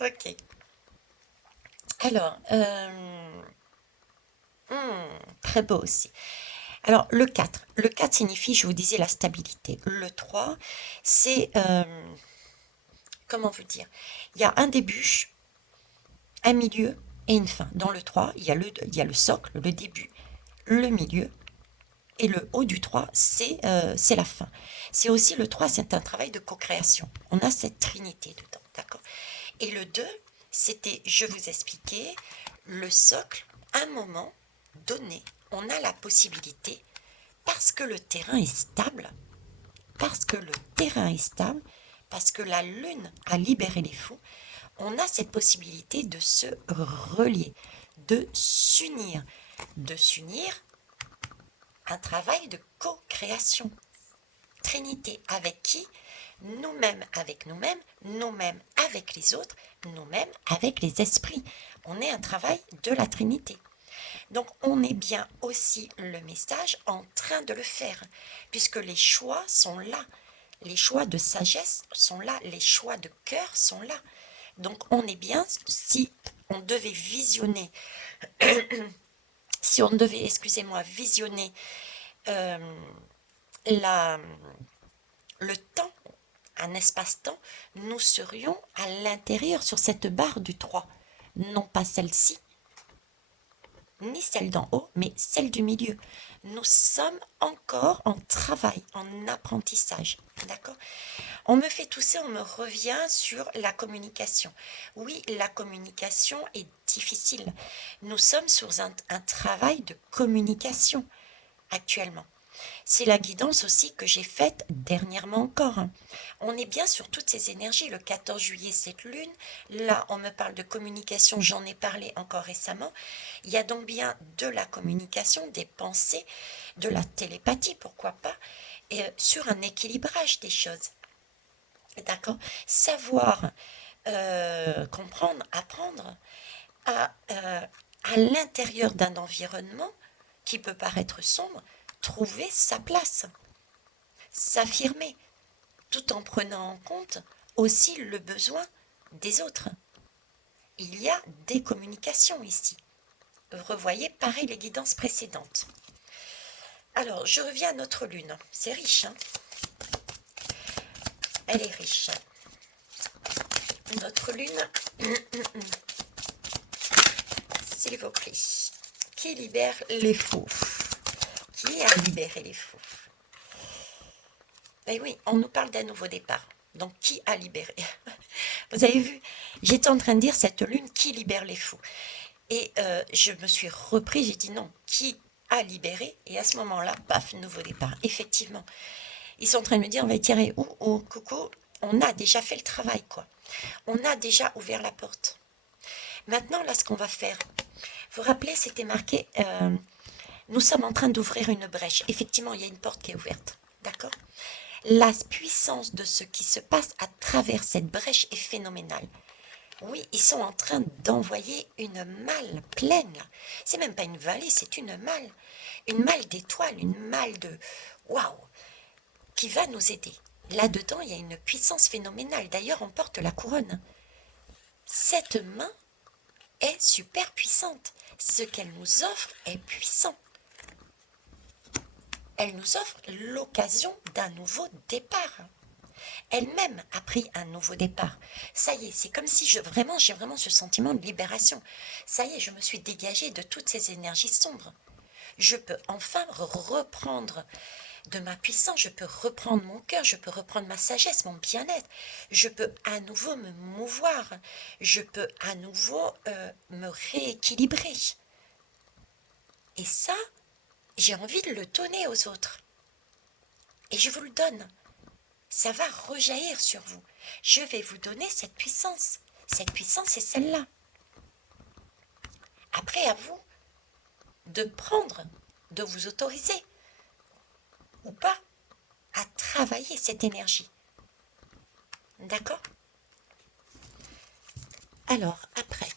Ok. Alors, très beau aussi. Alors, le 4. Le 4 signifie, je vous disais, la stabilité. Le 3, c'est... comment vous dire? Il y a un début, un milieu et une fin. Dans le 3, il y a le socle, le début, le milieu, et le haut du 3, c'est la fin. C'est aussi le 3, c'est un travail de co-création. On a cette trinité dedans, d'accord? Et le 2, c'était, je vous expliquais, le socle, à un moment donné, on a la possibilité, parce que le terrain est stable, parce que le terrain est stable, parce que la lune a libéré les fous, on a cette possibilité de se relier, de s'unir, un travail de co-création. Trinité avec qui? Nous-mêmes avec nous-mêmes, nous-mêmes avec les autres, nous-mêmes avec les esprits. On est un travail de la Trinité. Donc on est bien aussi le message en train de le faire, puisque les choix sont là. Les choix de sagesse sont là, les choix de cœur sont là. Donc on est bien, si on devait visionner, si on devait, excusez-moi, visionner le temps, un espace-temps, nous serions à l'intérieur sur cette barre du 3. Non pas celle-ci, ni celle d'en haut, mais celle du milieu. Nous sommes encore en travail, en apprentissage. D'accord? On me fait tousser, on me revient sur la communication. Oui, la communication est difficile. Nous sommes sur un travail de communication actuellement. C'est la guidance aussi que j'ai faite dernièrement encore. On est bien sur toutes ces énergies. Le 14 juillet, cette lune. Là, on me parle de communication. J'en ai parlé encore récemment. Il y a donc bien de la communication, des pensées, de la télépathie, pourquoi pas, et sur un équilibrage des choses. D'accord? Savoir comprendre, apprendre à l'intérieur d'un environnement qui peut paraître sombre, trouver sa place, s'affirmer, tout en prenant en compte aussi le besoin des autres. Il y a des communications ici. Revoyez pareil les guidances précédentes. Alors, je reviens à notre lune. C'est riche, hein? Elle est riche. Notre lune, s'il vous plaît, qui libère les fous? Qui a libéré les fous? Ben oui, on nous parle d'un nouveau départ. Donc, qui a libéré? Vous avez vu, j'étais en train de dire cette lune, qui libère les fous? Et je me suis repris, j'ai dit non, qui a libéré? Et à ce moment-là, paf, nouveau départ. Effectivement, ils sont en train de me dire, on va tirer où? Oh, coucou, on a déjà fait le travail, quoi. On a déjà ouvert la porte. Maintenant, là, ce qu'on va faire, vous vous rappelez, c'était marqué, nous sommes en train d'ouvrir une brèche. Effectivement, il y a une porte qui est ouverte. D'accord? La puissance de ce qui se passe à travers cette brèche est phénoménale. Oui, ils sont en train d'envoyer une malle pleine. C'est même pas une vallée, c'est une malle. Une malle d'étoiles, une malle de... Waouh! Qui va nous aider. Là-dedans, il y a une puissance phénoménale. D'ailleurs, on porte la couronne. Cette main est super puissante. Ce qu'elle nous offre est puissant. Elle nous offre l'occasion d'un nouveau départ. Elle-même a pris un nouveau départ. Ça y est, c'est comme si j'ai vraiment ce sentiment de libération. Ça y est, je me suis dégagée de toutes ces énergies sombres. Je peux enfin reprendre de ma puissance, je peux reprendre mon cœur, je peux reprendre ma sagesse, mon bien-être. Je peux à nouveau me mouvoir. Je peux à nouveau me rééquilibrer. Et ça, j'ai envie de le donner aux autres. Et je vous le donne. Ça va rejaillir sur vous. Je vais vous donner cette puissance. Cette puissance, c'est celle-là. Après, à vous de prendre, de vous autoriser ou pas à travailler cette énergie. D'accord? Alors, après.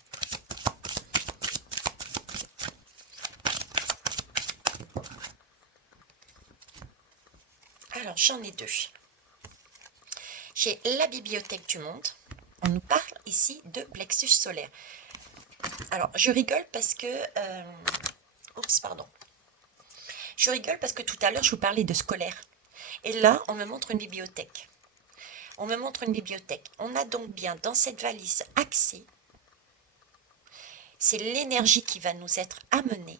Alors, j'en ai deux. J'ai la bibliothèque du monde. On nous parle ici de plexus solaire. Alors, je rigole parce que... oups, pardon. Je rigole parce que tout à l'heure, je vous parlais de scolaire. Et là, on me montre une bibliothèque. On me montre une bibliothèque. On a donc bien dans cette valise accès. C'est l'énergie qui va nous être amenée.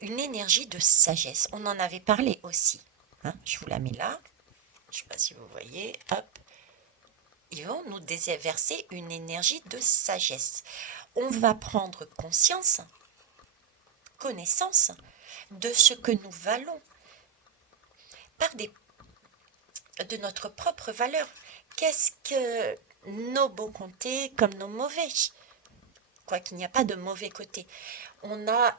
Une énergie de sagesse. On en avait parlé aussi. Hein, je vous la mets là. Je ne sais pas si vous voyez. Hop. Ils vont nous déverser une énergie de sagesse. On va prendre conscience, connaissance de ce que nous valons par des de notre propre valeur. Qu'est-ce que nos beaux côtés comme nos mauvais? Quoi qu'il n'y a pas de mauvais côté. On a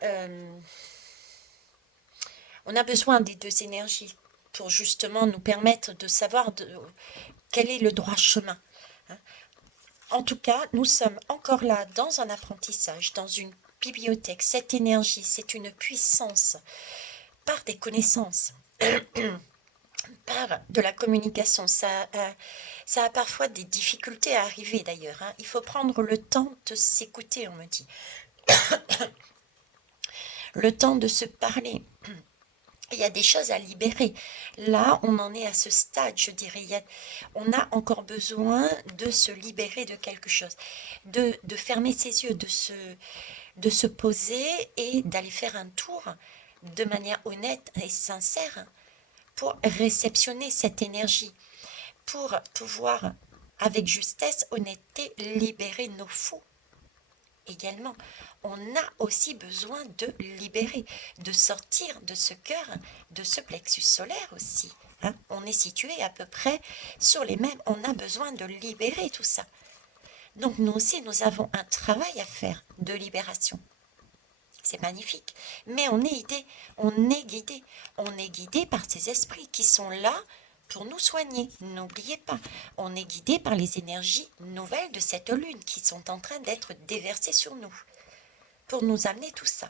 besoin des deux énergies pour justement nous permettre de savoir quel est le droit chemin. Hein. En tout cas, nous sommes encore là dans un apprentissage, dans une bibliothèque. Cette énergie, c'est une puissance par des connaissances, par de la communication. Ça a parfois des difficultés à arriver d'ailleurs. Hein. Il faut prendre le temps de s'écouter, on me dit. Le temps de se parler. Il y a des choses à libérer. Là, on en est à ce stade, je dirais. On a encore besoin de se libérer de quelque chose, de fermer ses yeux, de se poser et d'aller faire un tour de manière honnête et sincère pour réceptionner cette énergie, pour pouvoir, avec justesse, honnêteté, libérer nos faux. Également, on a aussi besoin de libérer, de sortir de ce cœur, de ce plexus solaire aussi. Hein. On est situé à peu près sur les mêmes, on a besoin de libérer tout ça. Donc nous aussi, nous avons un travail à faire de libération. C'est magnifique, mais on est guidé par ces esprits qui sont là pour nous soigner. N'oubliez pas, on est guidé par les énergies nouvelles de cette lune qui sont en train d'être déversées sur nous pour nous amener tout ça.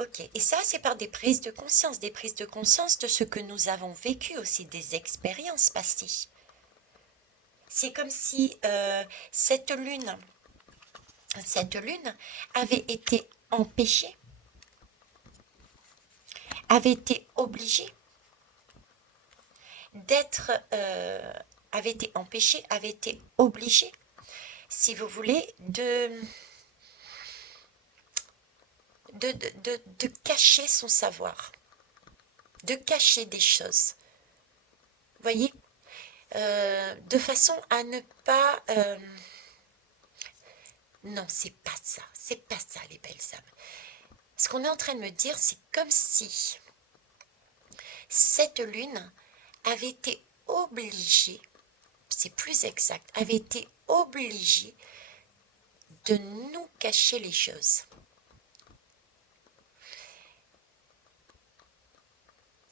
Ok, et ça c'est par des prises de conscience de ce que nous avons vécu aussi, des expériences passées. C'est comme si cette lune avait été empêchée, avait été obligée avait été empêchée, avait été obligée, si vous voulez, de cacher son savoir, de cacher des choses. Vous voyez, de façon à ne pas... non, c'est pas ça les belles âmes. Ce qu'on est en train de me dire, c'est comme si cette lune avait été obligée, c'est plus exact, avait été obligée de nous cacher les choses.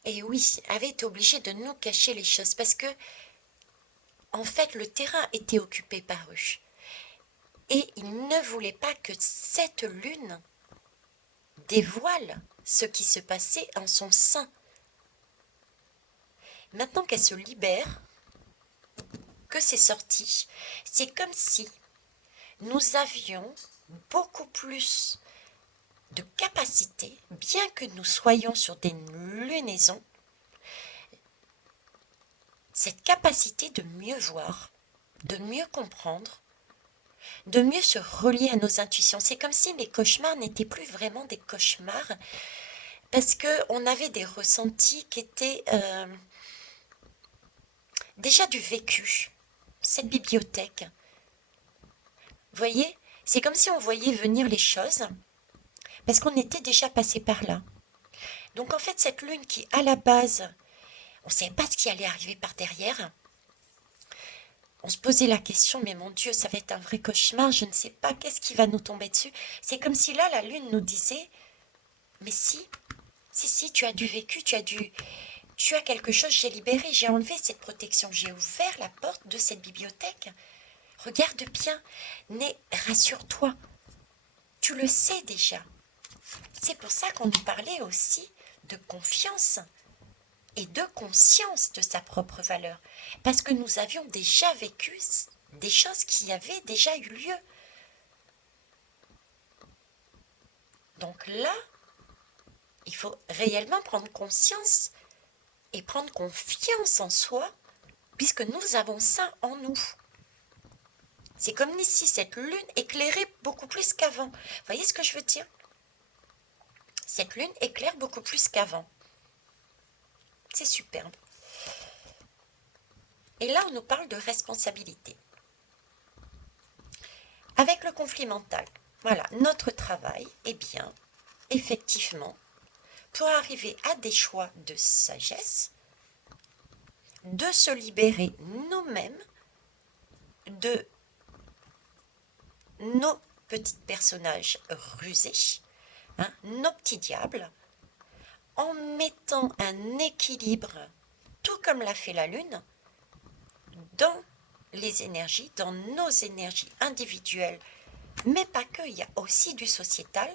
Et oui, avait été obligée de nous cacher les choses parce que, en fait, le terrain était occupé par eux. Et ils ne voulaient pas que cette lune dévoile ce qui se passait en son sein. Maintenant qu'elle se libère, que c'est sorti, c'est comme si nous avions beaucoup plus de capacité, bien que nous soyons sur des lunaisons, cette capacité de mieux voir, de mieux comprendre, de mieux se relier à nos intuitions. C'est comme si les cauchemars n'étaient plus vraiment des cauchemars, parce qu'on avait des ressentis qui étaient déjà du vécu. Cette bibliothèque, vous voyez, c'est comme si on voyait venir les choses, parce qu'on était déjà passé par là. Donc en fait, cette lune qui, à la base, on ne savait pas ce qui allait arriver par derrière, on se posait la question, mais mon Dieu, ça va être un vrai cauchemar, je ne sais pas, qu'est-ce qui va nous tomber dessus? C'est comme si là, la lune nous disait, mais si, tu as du vécu, tu as quelque chose, j'ai libéré, j'ai enlevé cette protection, j'ai ouvert la porte de cette bibliothèque. Regarde bien, mais rassure-toi, tu le sais déjà. C'est pour ça qu'on nous parlait aussi de confiance et de conscience de sa propre valeur. Parce que nous avions déjà vécu des choses qui avaient déjà eu lieu. Donc là, il faut réellement prendre conscience et prendre confiance en soi, puisque nous avons ça en nous. C'est comme si cette lune éclairait beaucoup plus qu'avant. Vous voyez ce que je veux dire? Cette lune éclaire beaucoup plus qu'avant. C'est superbe. Et là, on nous parle de responsabilité. Avec le conflit mental, voilà, notre travail est bien, effectivement, pour arriver à des choix de sagesse, de se libérer nous-mêmes de nos petits personnages rusés, hein, nos petits diables, en mettant un équilibre, tout comme l'a fait la Lune, dans les énergies, dans nos énergies individuelles, mais pas que, il y a aussi du sociétal,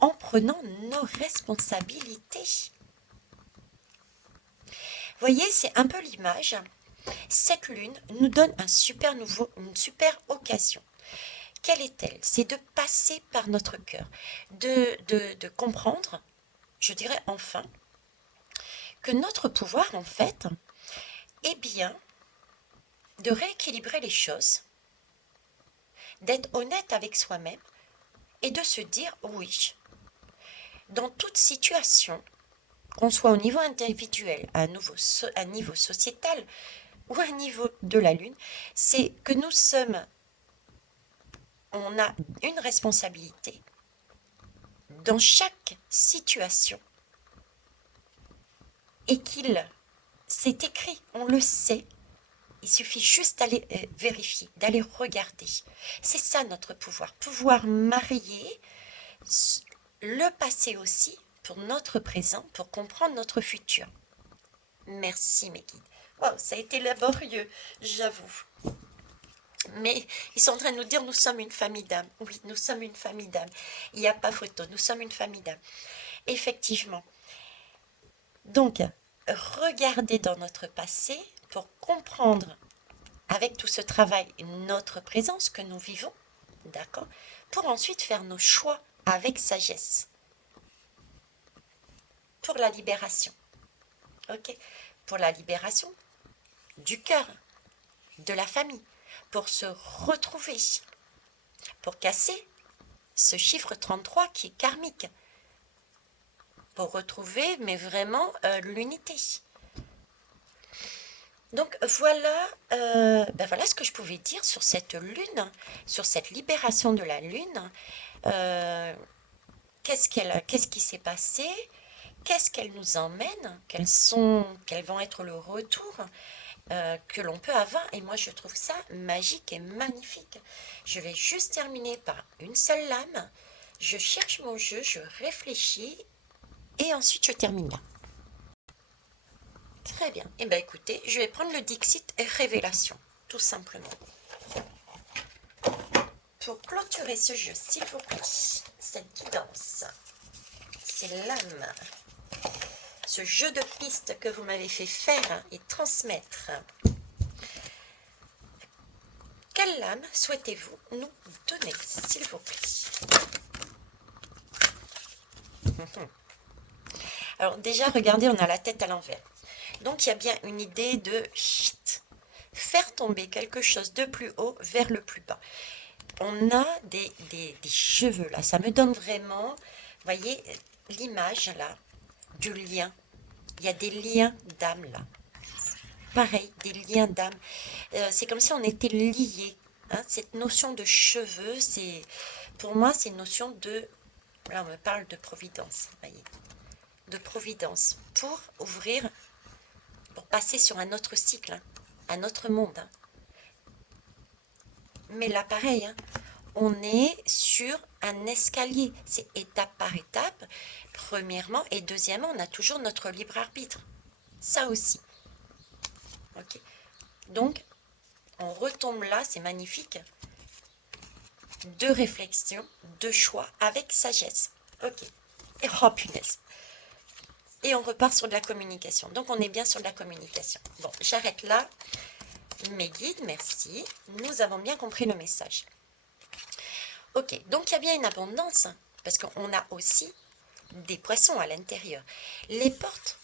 en prenant nos responsabilités. Vous voyez, c'est un peu l'image. Cette lune nous donne une super occasion. Quelle est-elle? C'est de passer par notre cœur, de comprendre, je dirais enfin, que notre pouvoir, en fait, est bien de rééquilibrer les choses, d'être honnête avec soi-même et de se dire oui, dans toute situation, qu'on soit au niveau individuel, à un niveau sociétal ou à un niveau de la Lune, c'est que on a une responsabilité dans chaque situation et c'est écrit, on le sait, il suffit juste d'aller vérifier, d'aller regarder. C'est ça notre pouvoir, pouvoir marier le passé aussi pour notre présent, pour comprendre notre futur. Merci mes guides. Wow, ça a été laborieux, j'avoue. Mais ils sont en train de nous dire nous sommes une famille d'âmes. Oui, nous sommes une famille d'âmes. Il n'y a pas photo, nous sommes une famille d'âmes. Effectivement. Donc, regardez dans notre passé pour comprendre avec tout ce travail notre présence que nous vivons, d'accord, pour ensuite faire nos choix avec sagesse. Pour la libération. Ok, pour la libération du cœur, de la famille, pour se retrouver, pour casser ce chiffre 33 qui est karmique, pour retrouver, mais vraiment, l'unité. Donc voilà, voilà ce que je pouvais dire sur cette lune, sur cette libération de la lune. Qu'est-ce qui s'est passé? Qu'est-ce qu'elle nous emmène? Quels vont être le retour que l'on peut avoir? Et moi, je trouve ça magique et magnifique. Je vais juste terminer par une seule lame. Je cherche mon jeu, je réfléchis et ensuite je termine là. Très bien. Eh bien, écoutez, je vais prendre le Dixit Révélation, tout simplement. Pour clôturer ce jeu, s'il vous plaît, cette guidance, c'est l'âme. Ce jeu de pistes que vous m'avez fait faire et transmettre. Quelle lame souhaitez-vous nous donner, s'il vous plaît? Alors déjà, regardez, on a la tête à l'envers. Donc il y a bien une idée de faire tomber quelque chose de plus haut vers le plus bas. On a des cheveux là, ça me donne vraiment, vous voyez, l'image là, du lien. Il y a des liens d'âme là. Pareil, des liens d'âme. C'est comme si on était liés. Hein. Cette notion de cheveux, pour moi, c'est une notion de... Là, on me parle de providence, voyez. De providence pour ouvrir, pour passer sur un autre cycle, hein, un autre monde. Hein. Mais là, pareil, hein, on est sur un escalier. C'est étape par étape, premièrement. Et deuxièmement, on a toujours notre libre arbitre. Ça aussi. Ok. Donc, on retombe là, c'est magnifique. De réflexion, de choix avec sagesse. Ok. Et oh punaise. Et on repart sur de la communication. Donc, on est bien sur de la communication. Bon, j'arrête là. Mes guides, merci. Nous avons bien compris le message. Ok, donc il y a bien une abondance, hein, parce qu'on a aussi des poissons à l'intérieur. Les portes,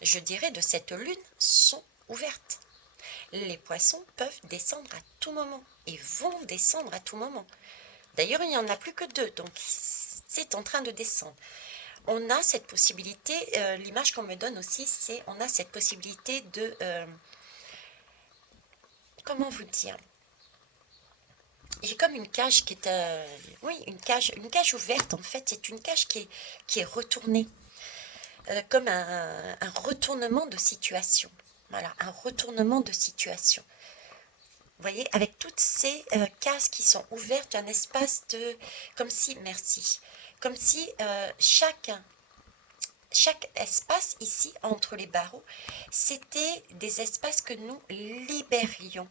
je dirais, de cette lune sont ouvertes. Les poissons peuvent descendre à tout moment et vont descendre à tout moment. D'ailleurs, il n'y en a plus que 2, donc c'est en train de descendre. On a cette possibilité, l'image qu'on me donne aussi, c'est on a cette possibilité de... comment vous dire? Il y a comme une cage qui est... oui, une cage ouverte, en fait. C'est une cage qui est retournée. Comme un retournement de situation. Voilà, un retournement de situation. Vous voyez, avec toutes ces cases qui sont ouvertes, un espace de... Comme si, merci, comme si chaque espace ici, entre les barreaux, c'était des espaces que nous libérions.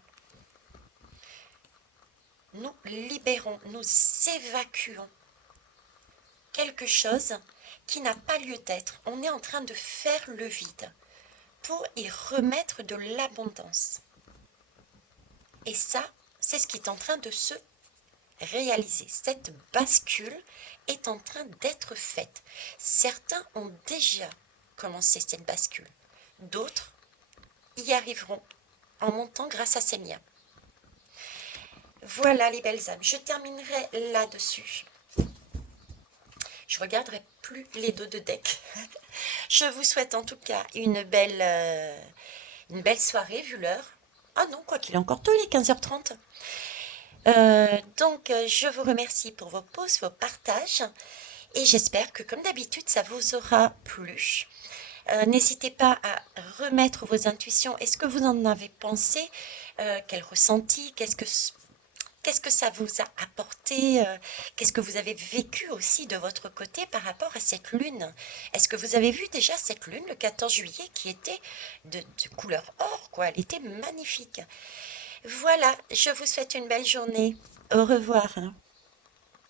Nous libérons, nous évacuons quelque chose qui n'a pas lieu d'être. On est en train de faire le vide pour y remettre de l'abondance. Et ça, c'est ce qui est en train de se réaliser. Cette bascule est en train d'être faite. Certains ont déjà commencé cette bascule. D'autres y arriveront en montant grâce à ces liens. Voilà les belles âmes. Je terminerai là-dessus. Je regarderai plus les dos de deck. Je vous souhaite en tout cas une belle soirée vu l'heure. Ah non, quoi qu'il est encore tôt, il est 15h30. Donc, je vous remercie pour vos pauses, vos partages. Et j'espère que, comme d'habitude, ça vous aura plu. N'hésitez pas à remettre vos intuitions. Est-ce que vous en avez pensé? Quel ressenti? Qu'est-ce que ça vous a apporté? Qu'est-ce que vous avez vécu aussi de votre côté par rapport à cette lune? Est-ce que vous avez vu déjà cette lune le 14 juillet qui était de couleur or, quoi? Elle était magnifique. Voilà, je vous souhaite une belle journée. Au revoir.